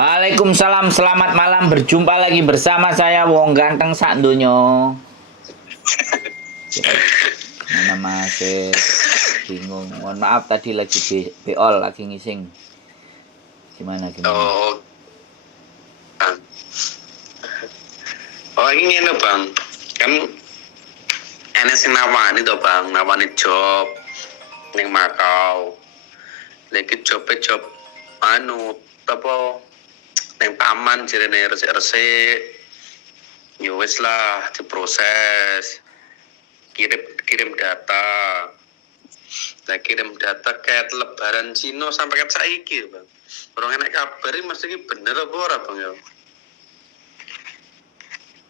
Waalaikumsalam, selamat malam. Berjumpa lagi bersama saya Wong Ganteng sak donyo. Mana masih bingung. Mohon maaf tadi lagi beol, lagi ngising. Gimana? Oh, Bang. Oh ini nih Bang, kan enak sing nawani to Bang, nawani job ning Makau. Lagi job apa ning paman jarene resik-resik. Ya wis lah diproses. Kirim data. Nah, kirim data kayak lebaran Cina sampai ket saiki, Bang. Orang enak kabar iki mesti bener apa ora, Bang ya?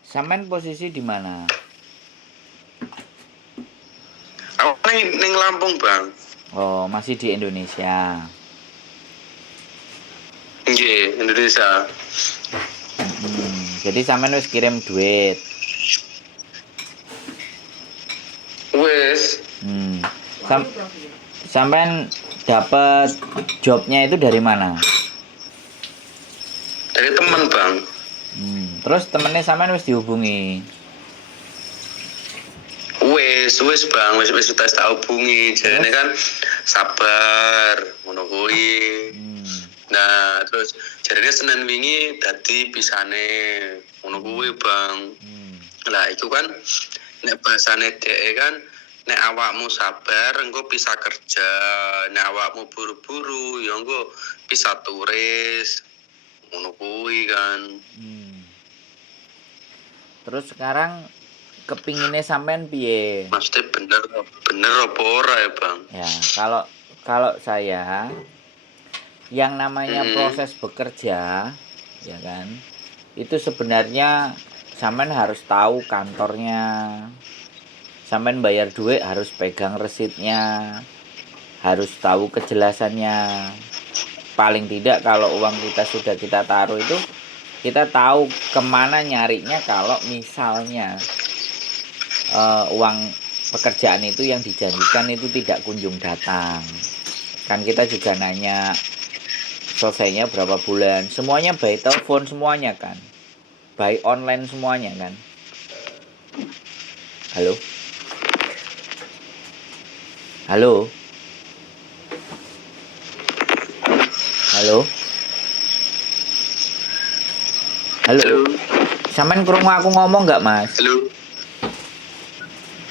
Sampean posisi di mana? Aku ning Lampung, Bang. Oh, masih di Indonesia. Nggih, Indonesia. Jadi sampean wis kirim duit. Wes. Sampean dapat jobnya itu dari mana? Dari teman, Bang. Terus temennya sampean wis dihubungi. Wes Bang, wes sudah tak hubungi. Jadi kan sabar ngono kuwi. Nah, terus jarine Senin wingi dadi pisane ngono kuwi, Bang. Lah itu kan nek bahasane dhek kan nek awakmu sabar engko bisa kerja, nek awakmu buru-buru ya engko bisa turis. Ngono kuwi kan. Terus sekarang kepinginnya sampean piye? Maksudnya bener apa ora ya, Bang? Ya, kalau saya yang namanya proses bekerja, ya kan? Itu sebenarnya sampean harus tahu kantornya. Sampean bayar duit harus pegang resitnya. Harus tahu kejelasannya. Paling tidak kalau uang kita sudah kita taruh itu, kita tahu kemana nyarinya kalau misalnya uang pekerjaan itu yang dijanjikan itu tidak kunjung datang. Kan kita juga nanya selesainya berapa bulan. Semuanya by telepon semuanya kan. By online semuanya kan. Halo? Halo? Halo? Halo? Sampean krungu aku ngomong nggak, Mas? Halo.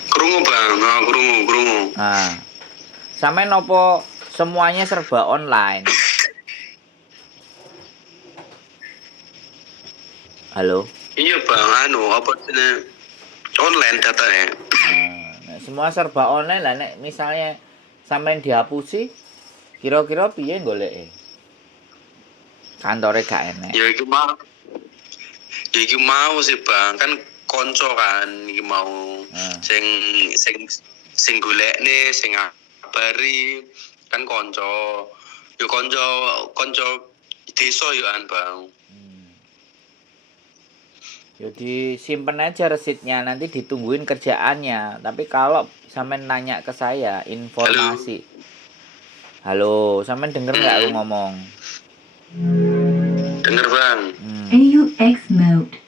Krungu, Bang. Oh, krungu. Nah, sampean nopo semuanya serba online? Halo? Iya, Bang. Apa jenis online datanya? Nah, semua serba online lah. Nek misalnya sampean dihapusi, kira-kira piye goleke? Kantore gak enek. Ya iki mau sih, Bang. Kan konco kan iki mau sing golekne, sing ngabari kan konco. Yo konco desa yo an, Bang. Jadi simpen aja resitnya, nanti ditungguin kerjaannya. Tapi kalau sampean nanya ke saya informasi, halo, sampean denger nggak aku ngomong? Denger, Bang. AUX mode.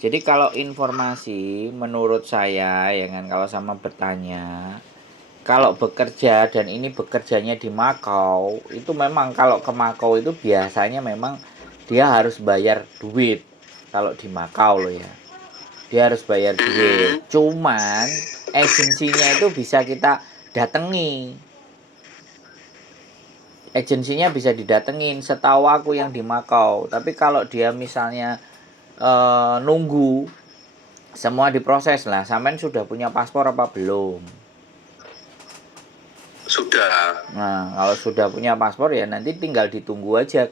Jadi kalau informasi menurut saya, ya kan, kalau sama bertanya, kalau bekerja dan ini bekerjanya di Makau, itu memang kalau ke Makau itu biasanya memang dia harus bayar duit. Kalau di Makau loh ya, dia harus bayar duit. Cuman agensinya itu bisa kita datangi. Agensinya bisa didatengin, setahu aku yang di Makau. Tapi kalau dia misalnya nunggu semua diproses lah, sampean sudah punya paspor apa belum? Sudah. Nah, kalau sudah punya paspor ya nanti tinggal ditunggu aja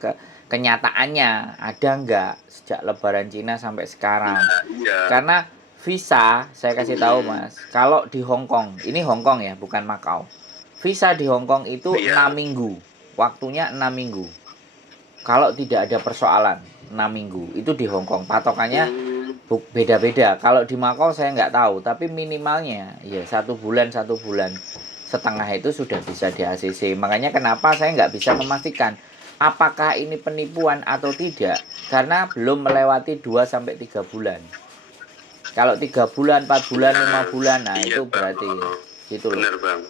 kenyataannya ada nggak sejak Lebaran Cina sampai sekarang. Ya. Karena visa, saya kasih tahu Mas, kalau di Hong Kong, ini Hong Kong ya, bukan Makau. Visa di Hong Kong itu 6 minggu, waktunya 6 minggu. Kalau tidak ada persoalan, 6 minggu, itu di Hong Kong. Patokannya beda-beda. Kalau di Makau saya nggak tahu, tapi minimalnya ya 1 bulan setengah itu sudah bisa di ACC. Makanya kenapa saya nggak bisa memastikan apakah ini penipuan atau tidak karena belum melewati 2-3 bulan. Kalau 3 bulan, 4 bulan, 5 bulan, nah Iya, itu Bang. berarti gitu loh. Bener, Bang.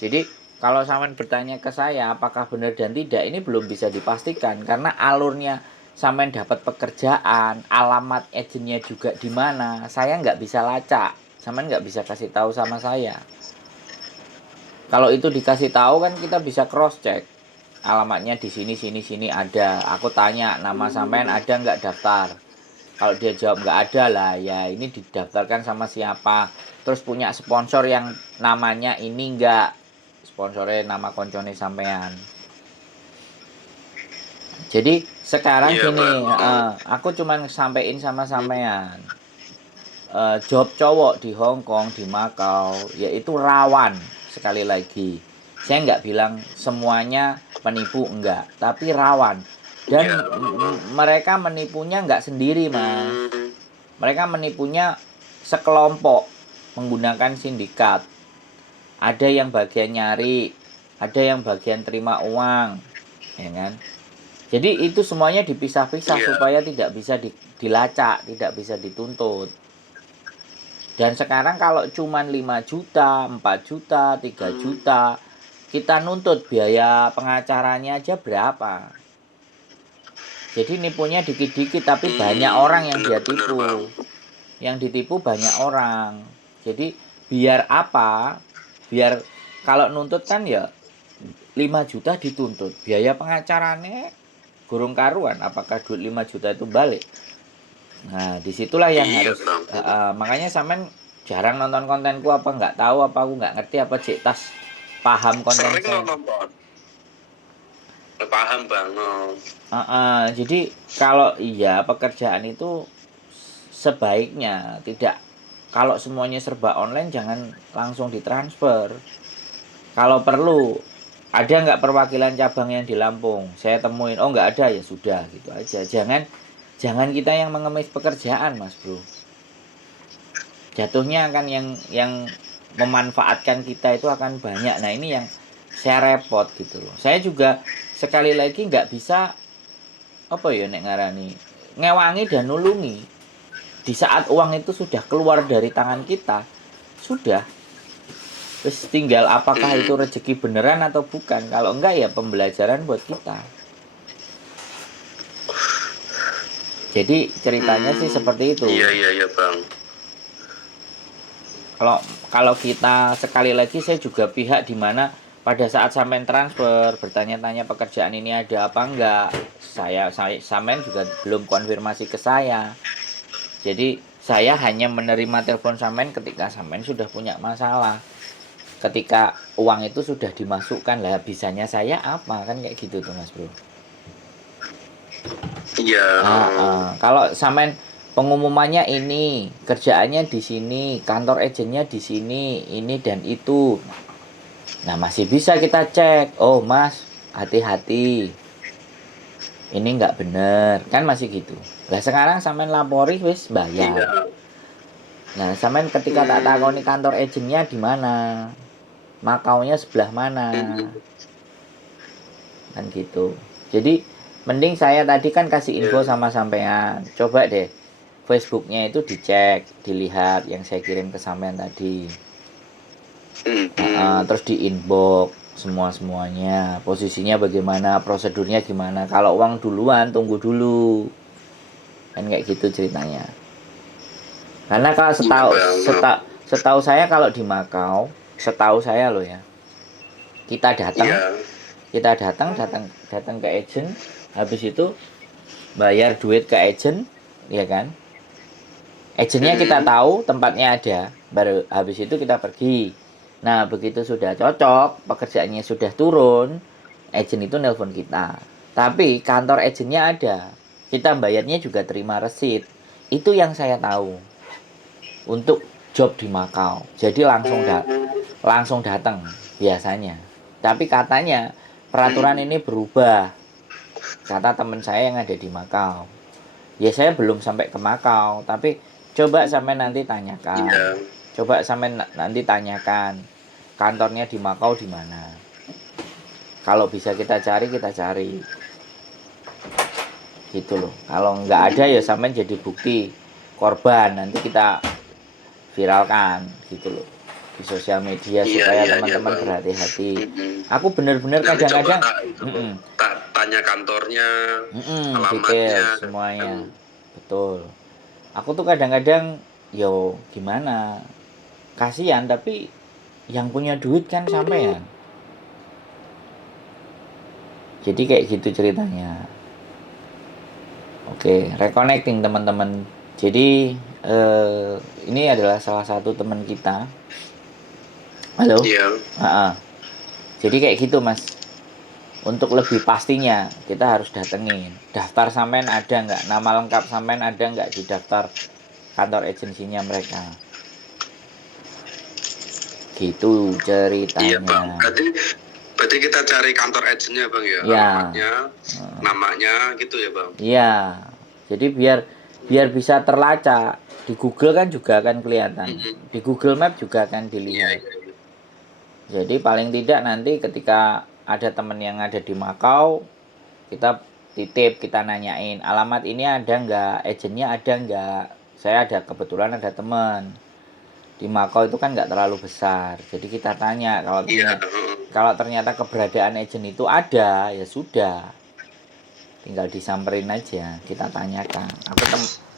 Jadi kalau sampean bertanya ke saya apakah benar dan tidak, ini belum bisa dipastikan karena alurnya sampean dapat pekerjaan, alamat agennya juga di mana, saya nggak bisa lacak, sampean nggak bisa kasih tahu sama saya. Kalau itu dikasih tahu kan kita bisa cross check, alamatnya di sini sini sini ada. Aku tanya nama sampean ada nggak daftar. Kalau dia jawab nggak ada lah, ya ini didaftarkan sama siapa. Terus punya sponsor yang namanya ini nggak, sponsornya nama koncone sampean. Jadi sekarang Iya, gini, Bang. aku cuman sampein sama sampean. Job cowok di Hong Kong, di Makau, yaitu rawan. Sekali lagi, saya nggak bilang semuanya penipu, enggak, tapi rawan. Dan Iya. mereka menipunya nggak sendiri, Mas. Hmm. Mereka menipunya sekelompok menggunakan sindikat. Ada yang bagian nyari, ada yang bagian terima uang, ya kan? Jadi itu semuanya dipisah-pisah Iya. supaya tidak bisa dilacak, tidak bisa dituntut. Dan sekarang kalau cuman 5 juta, 4 juta, 3 juta, kita nuntut biaya pengacaranya aja berapa. Jadi nipunya dikit-dikit tapi banyak orang yang dia Bener, tipu. Bang. Yang ditipu banyak orang. Jadi biar apa? Biar kalau nuntut kan ya 5 juta dituntut. Biaya pengacaranya gurung karuan. Apakah duit 5 juta itu balik? Nah, disitulah yang Iya, harus Bang. makanya sampean jarang nonton kontenku apa nggak tahu apa aku nggak ngerti apa cek tas paham konten Sering saya. nonton. Paham, Bang. Oh. Jadi kalau iya pekerjaan itu sebaiknya tidak, kalau semuanya serba online jangan langsung ditransfer. Kalau perlu ada nggak perwakilan cabang yang di Lampung, saya temuin, oh nggak ada ya sudah gitu aja. Jangan kita yang mengemis pekerjaan, Mas Bro. Jatuhnya akan yang memanfaatkan kita itu akan banyak. Nah ini yang saya repot gitu loh. Saya juga sekali lagi nggak bisa apa ya nek ngarani ngewangi dan nulungi di saat uang itu sudah keluar dari tangan kita. Sudah, terus tinggal apakah itu rezeki beneran atau bukan. Kalau enggak ya pembelajaran buat kita. Jadi ceritanya sih seperti itu. Iya, Bang. Kalau kita sekali lagi saya juga pihak di mana pada saat sampean transfer bertanya-tanya pekerjaan ini ada apa enggak, saya sampean juga belum konfirmasi ke saya. Jadi saya hanya menerima telepon sampean ketika sampean sudah punya masalah. Ketika uang itu sudah dimasukkan lah bisanya saya apa kan kayak gitu tuh Mas Bro. Iya. Kalau sampean pengumumannya ini, kerjaannya di sini, kantor agennya di sini, ini dan itu. Nah, masih bisa kita cek. Oh, Mas, hati-hati. Ini nggak bener, kan masih gitu. Lah sekarang sampean lapori wis bayar. Iya. Nah, sampean ketika tak takoni kantor agennya di mana? Makaunya sebelah mana? Kan gitu. Jadi mending saya tadi kan kasih info sama sampean. Coba deh Facebooknya itu dicek, dilihat yang saya kirim ke sampean tadi. Terus di inbox semuanya, posisinya bagaimana, prosedurnya gimana. Kalau uang duluan tunggu dulu, kan kayak gitu ceritanya. Karena kalau setahu saya kalau di Makau, setahu saya loh ya, kita datang ke agent, habis itu bayar duit ke agent, ya kan? Agennya kita tahu tempatnya ada, baru habis itu kita pergi. Nah begitu sudah cocok, pekerjaannya sudah turun, agent itu nelpon kita. Tapi kantor agennya ada, kita bayarnya juga terima resit. Itu yang saya tahu untuk job di Makau. Jadi langsung datang biasanya. Tapi katanya peraturan ini berubah. Kata teman saya yang ada di Makau. Ya saya belum sampai ke Makau, tapi coba sampai nanti tanyakan. Coba sampai nanti tanyakan kantornya di Makau di mana. Kalau bisa kita cari, kita cari. gitu loh. Kalau nggak ada ya sampean jadi bukti korban, nanti kita viralkan gitu loh di sosial media supaya Iya teman-teman Bang. berhati-hati. Mm-mm. Aku bener-bener Nanti coba kadang-kadang tak tanya kantornya, detail alamatnya, kan. semuanya. Betul. Aku tuh kadang-kadang yo gimana? Kasihan tapi yang punya duit kan sampean. Jadi kayak gitu ceritanya. Oke, reconnecting teman-teman. Jadi ini adalah salah satu teman kita. Halo. Iya. Jadi kayak gitu mas. Untuk lebih pastinya kita harus datengin. Daftar sampean ada nggak? Nama lengkap sampean ada nggak di daftar kantor agensinya mereka? Gitu Iya Bang. ceritanya. Berarti kita cari kantor agentnya Bang ya, Ya, alamatnya, namanya gitu ya Bang. iya. Jadi biar biar bisa terlacak di Google kan juga akan kelihatan. Mm-mm. Di Google Map juga akan Iya, dilihat. iya, iya. Jadi paling tidak nanti ketika ada teman yang ada di Makau, kita titip, kita nanyain alamat ini ada nggak, agennya ada nggak. Saya ada kebetulan ada teman di Makau itu kan nggak terlalu besar. Jadi kita tanya Iya, kalau ternyata keberadaan agen itu ada, ya sudah. Tinggal disamperin aja, kita tanyakan.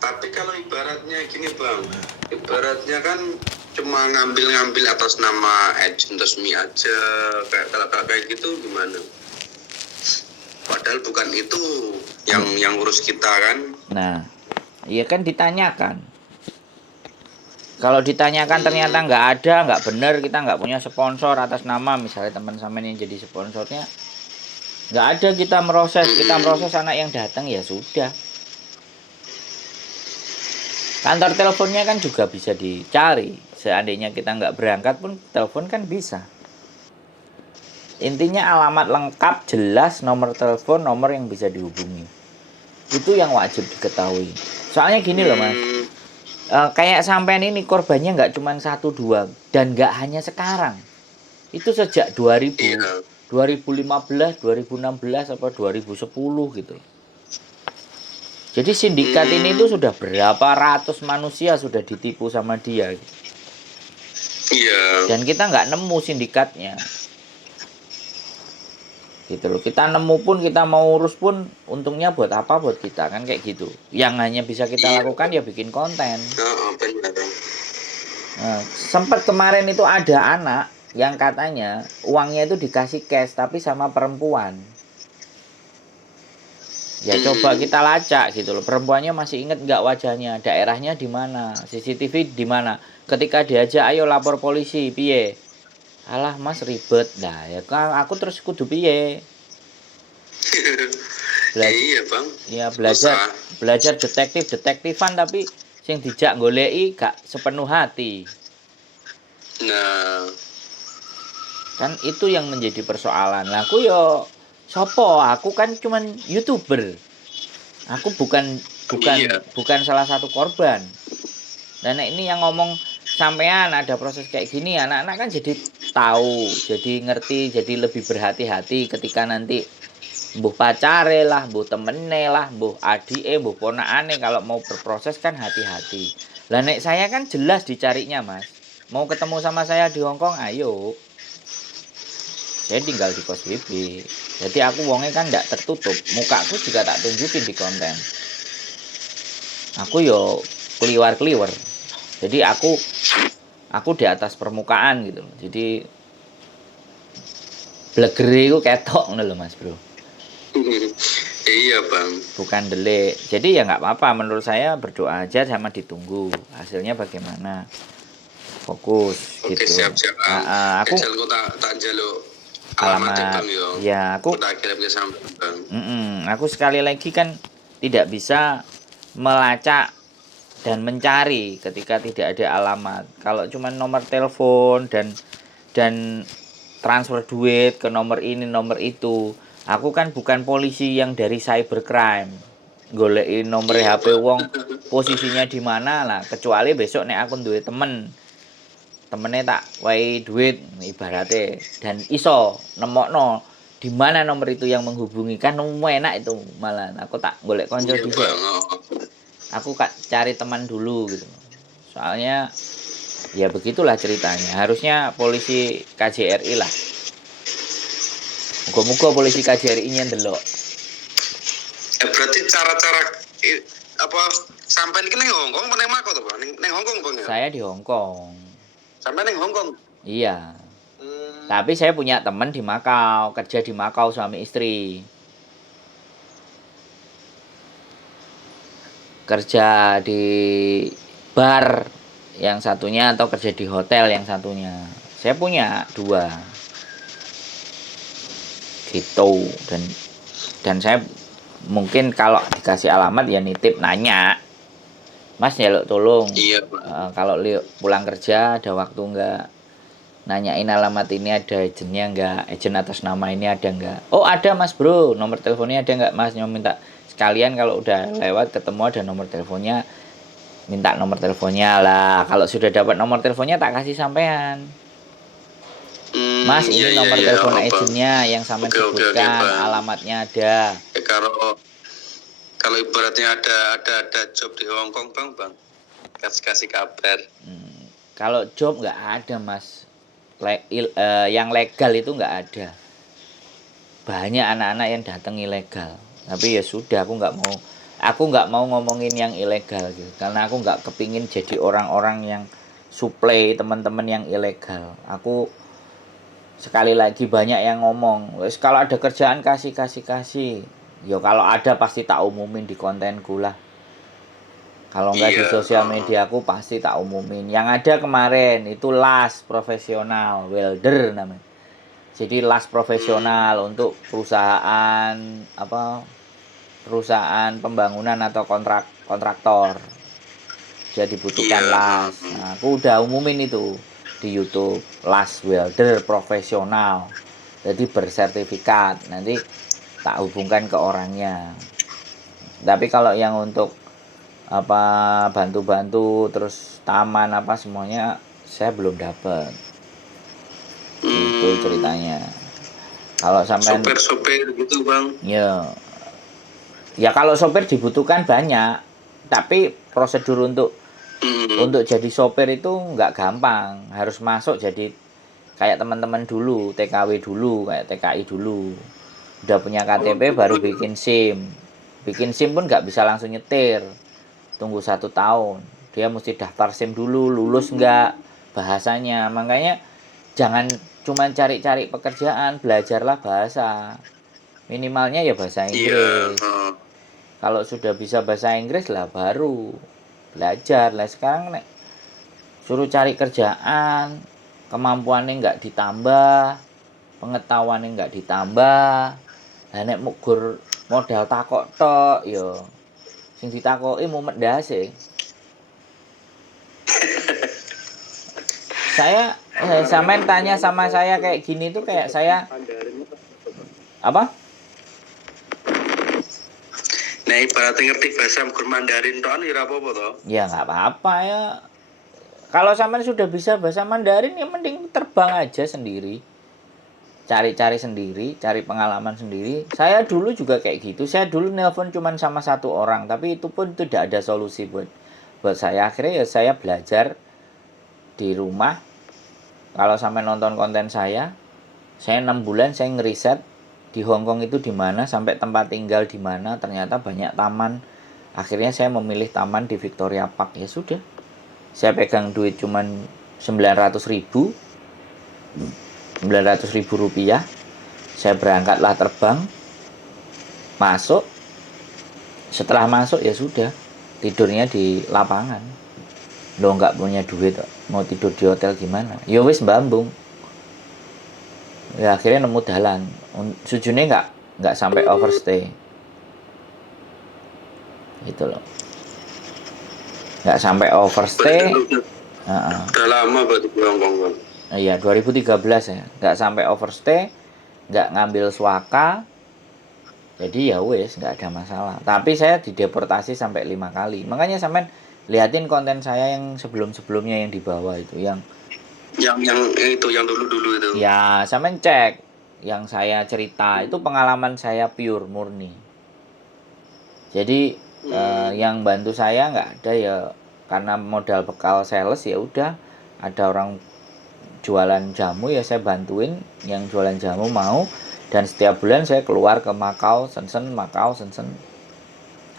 Tapi kalau ibaratnya gini Bang, ibaratnya kan cuma ngambil-ngambil atas nama agent resmi aja, kalau kayak gitu gimana? Padahal bukan itu yang urus kita kan. Nah, iya kan ditanyakan. Kalau ditanyakan ternyata nggak ada, nggak benar, kita nggak punya sponsor atas nama misalnya teman sampean yang jadi sponsornya, nggak ada, kita meroses anak yang datang, ya sudah. Kantor teleponnya kan juga bisa dicari. Seandainya kita nggak berangkat pun telepon kan bisa. Intinya alamat lengkap, jelas, nomor telepon, nomor yang bisa dihubungi. Itu yang wajib diketahui. Soalnya gini loh mas, kayak sampean ini korbannya nggak cuma 1-2 dan nggak hanya sekarang. Itu sejak 2000, Iya. 2015, 2016 atau 2010 gitu. Jadi sindikat ini tuh sudah berapa ratus manusia sudah ditipu sama dia. Iya. Dan kita nggak nemu sindikatnya. Gitu loh. Kita nemu pun, kita mau urus pun, untungnya buat apa buat kita kan kayak gitu. Yang hanya bisa kita lakukan ya bikin konten. Benar. Nah, sempat kemarin itu ada anak yang katanya uangnya itu dikasih cash tapi sama perempuan. Ya coba kita lacak gitu loh. Perempuannya masih inget nggak wajahnya, daerahnya di mana, CCTV di mana. Ketika diajak ayo lapor polisi, piye? Alah mas ribet. Nah ya kan aku terus kudu piye? Iya Bang. Ya belajar detektifan tapi sing dijak goleki gak sepenuh hati. Nah, Kan itu yang menjadi persoalan. Lah aku yo sopo? Aku kan cuman YouTuber. Aku iya. bukan salah satu korban. Dan ini yang ngomong sampean ada proses kayak gini, anak-anak kan jadi tahu, jadi ngerti, jadi lebih berhati-hati ketika nanti mbuh pacare lah, mbuh temene lah, mbuh adike, mbuh ponakane kalau mau berproses kan hati-hati. Lah nek saya kan jelas dicarinya, Mas. Mau ketemu sama saya di Hongkong, ayo. Saya tinggal di kos BB. Jadi aku wongnya kan ndak tertutup, mukaku juga tak tunjukin di konten. Aku yo kliwar-kliwer. Jadi aku di atas permukaan gitu. Jadi blegere iku ketok ngono lho Mas, Bro. Iya Bang. Bukan delik. Jadi ya nggak apa-apa, menurut saya berdoa aja sama ditunggu hasilnya bagaimana. Fokus Oke, gitu. siap-siap Bang. Aku Aku tak jaluk alamat Bang yo. ya aku tak kirim ke sampean Bang. aku sekali lagi kan tidak bisa melacak dan mencari ketika tidak ada alamat. Kalau cuma nomor telepon dan transfer duit ke nomor ini nomor itu, aku kan bukan polisi yang dari cybercrime golekin nomor HP wong posisinya di mana lah, kecuali besok nek aku duwe temennya tak wae duit ibaratnya dan iso nemokno di mana nomor itu yang menghubungi, kan enak itu malah aku tak golek konco Iya, dhisik. Bang. Aku cari teman dulu gitu. Soalnya ya begitulah ceritanya. Harusnya polisi KJRI lah. Muga-muga polisi KJRI-nya ndelok. Berarti cara-cara apa sampai ini neng Hongkong apa neng Mako tuh Bang? Neng Hongkong Bang ya? Saya di Hongkong. Sampai neng Hongkong. Iya. Tapi saya punya teman di Makau, kerja di Makau suami istri. Kerja di bar yang satunya atau kerja di hotel yang satunya. Saya punya 2. Gitu. Dan saya mungkin kalau dikasih alamat ya nitip nanya. Mas jaluk tolong. Iya, Bang. Kalau pulang kerja ada waktu enggak? Nanyain alamat ini ada agennya enggak, agen atas nama ini ada enggak. Oh ada mas bro, nomor teleponnya ada enggak mas, minta sekalian kalau udah lewat ketemu ada nomor teleponnya, minta nomor teleponnya lah. Kalau sudah dapat nomor teleponnya tak kasih sampean, mas ini nomor telepon agennya yang sampean sebutkan, alamatnya ada. Kalau ibaratnya ada job di Hongkong bang kasih kabar. Kalau job nggak ada mas. Yang legal itu nggak ada, banyak anak-anak yang datang ilegal, tapi ya sudah aku nggak mau ngomongin yang ilegal gitu, karena aku nggak kepingin jadi orang-orang yang suplai teman-teman yang ilegal. Aku sekali lagi banyak yang ngomong, wes kalau ada kerjaan kasih, yo kalau ada pasti tak umumin di kontenku lah. Kalau enggak di sosial media aku pasti tak umumin. Yang ada kemarin itu las profesional, welder namanya. Jadi las profesional untuk perusahaan pembangunan atau kontraktor. Dia dibutuhkan las. Nah, aku udah umumin itu di YouTube, las welder profesional. Jadi bersertifikat. Nanti tak hubungkan ke orangnya. Tapi kalau yang untuk bantu-bantu terus taman semuanya saya belum dapat. Itu ceritanya. Kalau sampai sopir gitu bang. Ya kalau sopir dibutuhkan banyak, tapi prosedur untuk jadi sopir itu nggak gampang. Harus masuk jadi kayak teman-teman dulu, TKW dulu, kayak TKI dulu. Udah punya KTP baru bikin SIM. Bikin SIM pun nggak bisa langsung nyetir. Tunggu 1 tahun, dia mesti daftar SIM dulu, lulus enggak bahasanya. Makanya jangan cuma cari-cari pekerjaan, belajarlah bahasa, minimalnya ya bahasa Inggris. Kalau sudah bisa bahasa Inggris lah baru belajar lah. Sekarang suruh cari kerjaan, kemampuannya enggak ditambah, pengetahuannya enggak ditambah, nek mugur modal takok tok yo sing ditakoki mumet ndase. Saya sampean tanya sama saya kayak gini tuh kayak saya apa? Nah, ibaratnya ngerti bahasa Mandarin tok ya apa-apa toh? Ya enggak apa-apa ya. Kalau sampean sudah bisa bahasa Mandarin ya mending terbang aja sendiri. Cari-cari sendiri, cari pengalaman sendiri. Saya dulu juga kayak gitu. Saya dulu nelpon cuma sama 1 orang, tapi itu pun tidak ada solusi buat saya. Akhirnya ya saya belajar di rumah. Kalau sampai nonton konten saya 6 bulan saya ngeriset di Hongkong itu di mana, sampai tempat tinggal di mana, ternyata banyak taman. Akhirnya saya memilih taman di Victoria Park. Ya sudah. Saya pegang duit cuma 900.000 rupiah. Saya berangkatlah terbang, masuk. Setelah masuk ya sudah, tidurnya di lapangan. Lo nggak punya duit, mau tidur di hotel gimana? Ya wis mbambung. Ya akhirnya nemu dalan. Sujune nggak sampai overstay. Gitu loh. Nggak sampai overstay. Udah lama berarti di Hongkong. Iya 2013 ya, nggak sampai overstay, nggak ngambil swaka, jadi ya wes nggak ada masalah. Tapi saya dideportasi sampai 5 kali. Makanya sampean liatin konten saya yang sebelumnya yang di bawah itu, yang dulu itu. Ya sampean cek yang saya cerita itu pengalaman saya pure murni. Jadi yang bantu saya nggak ada ya, karena modal bekal sales ya udah, ada orang jualan jamu ya saya bantuin yang jualan jamu mau, dan setiap bulan saya keluar ke Macau, Shenzhen,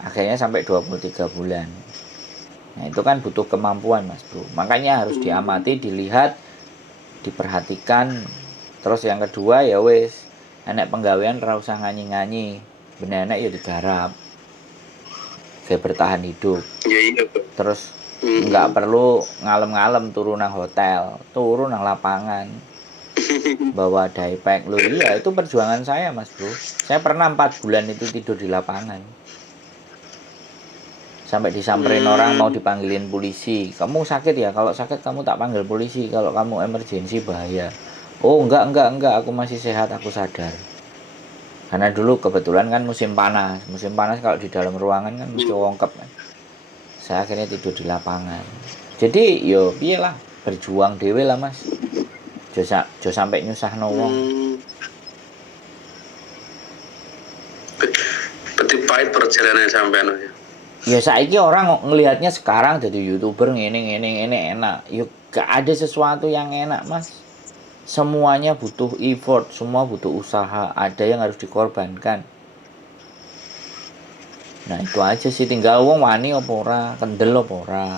akhirnya sampai 23 bulan. Nah itu kan butuh kemampuan Mas Bro, makanya harus diamati, dilihat, diperhatikan. Terus yang kedua ya wis, enek penggawean ora usah nganyi-nganyi, benenek ya digarap, saya bertahan hidup. Iya. Terus nggak perlu ngalem-ngalem turun nang hotel, turun nang lapangan, bawa daypack. Loh iya, itu perjuangan saya Mas Bro. Saya pernah 4 bulan itu tidur di lapangan, sampai disamperin orang mau dipanggilin polisi. Kamu sakit ya? Kalau sakit kamu tak panggil polisi, kalau kamu emergensi bahaya. Oh enggak, aku masih sehat, aku sadar. Karena dulu kebetulan kan musim panas kalau di dalam ruangan kan mesti wongkep kan. Saya akhirnya tidur di lapangan. Jadi yo piye lah, berjuang dhewe lah Mas. Jo sampai nyusahno wong. Berarti pahit perjalanan sampean ya. Ya saiki orang ngelihatnya sekarang jadi YouTuber ngene enak. Yo gak ada sesuatu yang enak Mas. Semuanya butuh effort, semua butuh usaha, ada yang harus dikorbankan. Nah itu aja sih, tinggal wong wani apa ora, kendel apa ora,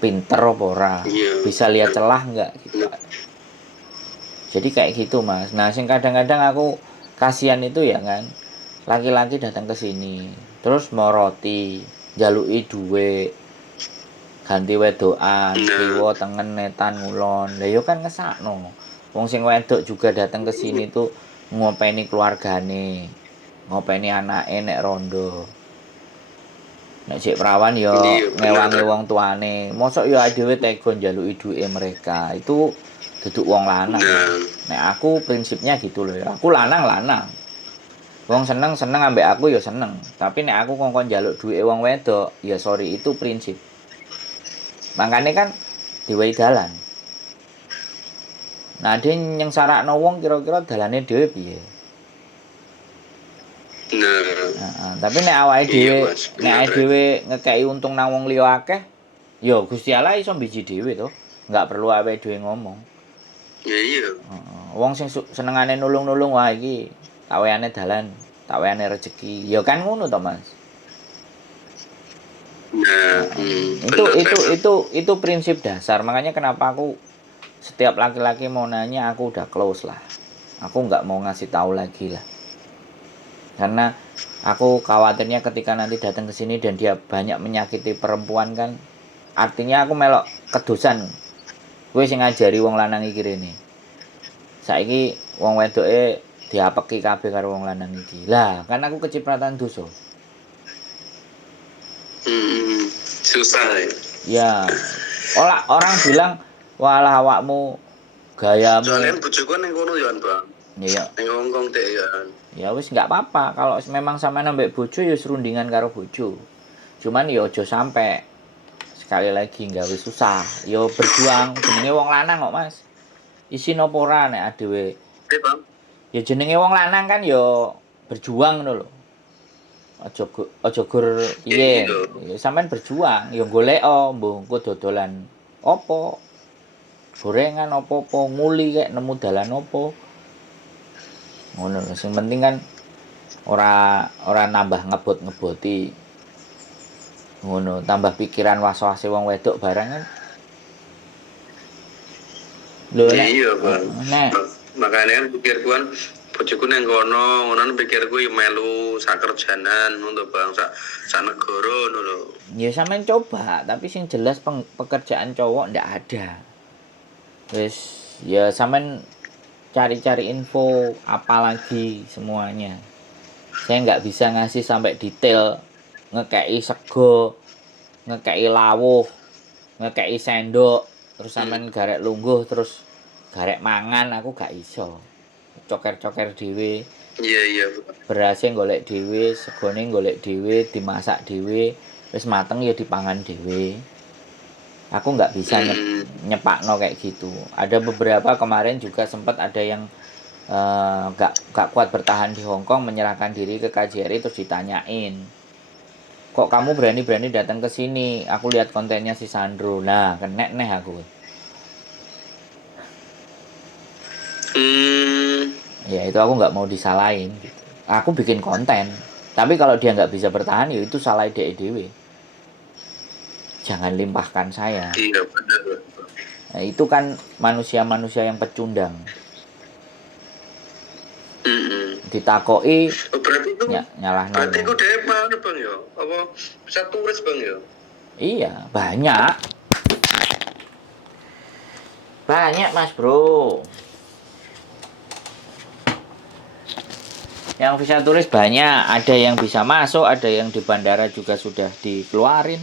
pinter apa ora, bisa lihat celah enggak gitu. Jadi kayak gitu Mas. Nah sing kadang-kadang aku kasihan itu ya kan, laki-laki datang ke sini terus mau roti, njaluki duit, ganti wedokan, kiwa tengen netan ngulon. Lah yo kan ngesakno. Wong sing wedok juga datang ke sini tuh ngopeni keluargane, ngopeni anake nek rondo. Nek sik perawan yo ngewangi wong tuane. Mosok yo dhewe tega njaluki duwike mereka. Itu duduk wong lanang. Nek aku prinsipnya gitu loh ya. Aku lanang. Wong seneng ambek aku ya seneng. Tapi nek aku kongkon njaluk duwike wong wedok, ya sorry, itu prinsip. Makanya kan diwehi dalan. Nah, dia yang sarakno wong kira-kira dalane dhewe piye? Nah, tapi nek awake dhewe ngekeki untung nang wong liya akeh, ya Gusti Allah iso mbiji dhewe to. Enggak perlu awake dhewe ngomong. Ya iya. Wong sing senengane nulung-nulung wah iki taweyane dalan, taweyane rezeki. Ya kan ngono to, Mas. Nah, itu prinsip dasar. Makanya kenapa aku setiap laki-laki mau nanya aku udah close lah. Aku nggak mau ngasih tahu lagi lah. Karena aku khawatirnya ketika nanti datang ke sini dan dia banyak menyakiti perempuan kan, artinya aku melok kedosan. Kowe sing ngajari wong lanang iki rene. Saiki wong wedoke diapeki kabeh karo wong lanang iki. Lah, kan aku kecipratan dosa. Susah ya. Orang bilang walah awakmu gayamu. Soalnya bojoku ning kono ya, Bang. Iya. Ning Hongkong dek ya. Ya wis enggak apa-apa kalau memang sampean ambek bojo ya serundingan karo bojo. Cuman ya aja sampai sekali lagi gawe susah. Ya berjuang, jenenge wong lanang kok, Mas. Isin apa ora nek adewe. Bang. Ya jenenge wong lanang kan ya berjuang ngono lho. Aja gur piye. Ya sampean berjuang, ya golek mbok engko dodolan apa? Gorengan apa-apa, nguli kek nemu dalan apa. Ngono lho, sing penting kan ora nambah ngebot-ngeboti. Ngono, tambah pikiran was-wase wong wedok barang kan. Lho nek iya, Bang. Makanya kan pikirku kan bojoku nang kono, ngono pikirku yo melu sakerjanan ngono Bang, sak negara ngono lho. Ya sampean coba, tapi sing jelas pekerjaan cowok ndak ada. Wis ya sampean cari-cari info apalagi semuanya. Saya nggak bisa ngasih sampai detail, ngekei sego, ngekei lawuh, ngekei sendok, terus sampean garek lungguh, terus garek mangan, aku gak iso. Coker-coker dhewe. Iya. Berasnya golek dhewe, segone golek dhewe, dimasak dhewe, wis mateng ya dipangan dhewe. Aku nggak bisa nyepakno kayak gitu. Ada beberapa kemarin juga sempat ada yang nggak kuat bertahan di Hong Kong, menyerahkan diri ke KJRI, terus ditanyain, kok kamu berani-berani datang ke sini, aku lihat kontennya si Sandro. Nah, kena nih aku. Ya itu aku nggak mau disalahin gitu. Aku bikin konten, tapi kalau dia nggak bisa bertahan, ya itu salah dewe. Jangan limpahkan saya. Iya benar. Nah, itu kan manusia-manusia yang pecundang. Ditakoi Berarti itu nyalah berarti nolo. itu dia mana bang ya? Apa bisa turis bang ya? Iya, banyak mas bro. Yang visa turis banyak, ada yang bisa masuk, ada yang di bandara juga sudah dikeluarin.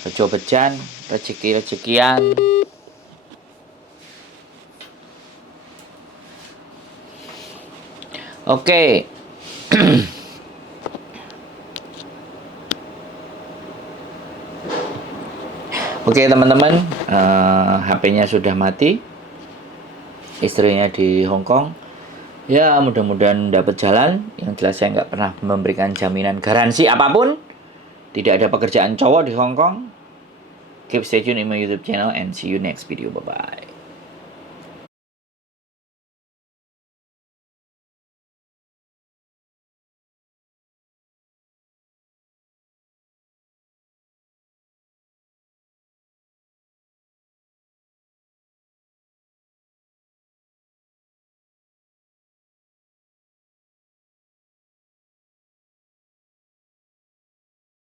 Bejo-bejan, rezeki-rezekian. Oke. Oke teman-teman, HP-nya sudah mati. Istrinya di Hong Kong. Ya mudah-mudahan dapat jalan. Yang jelas saya nggak pernah memberikan jaminan garansi apapun. Tidak ada pekerjaan cowok di Hong Kong. Keep stay tune in my YouTube channel and see you next video. Bye-bye.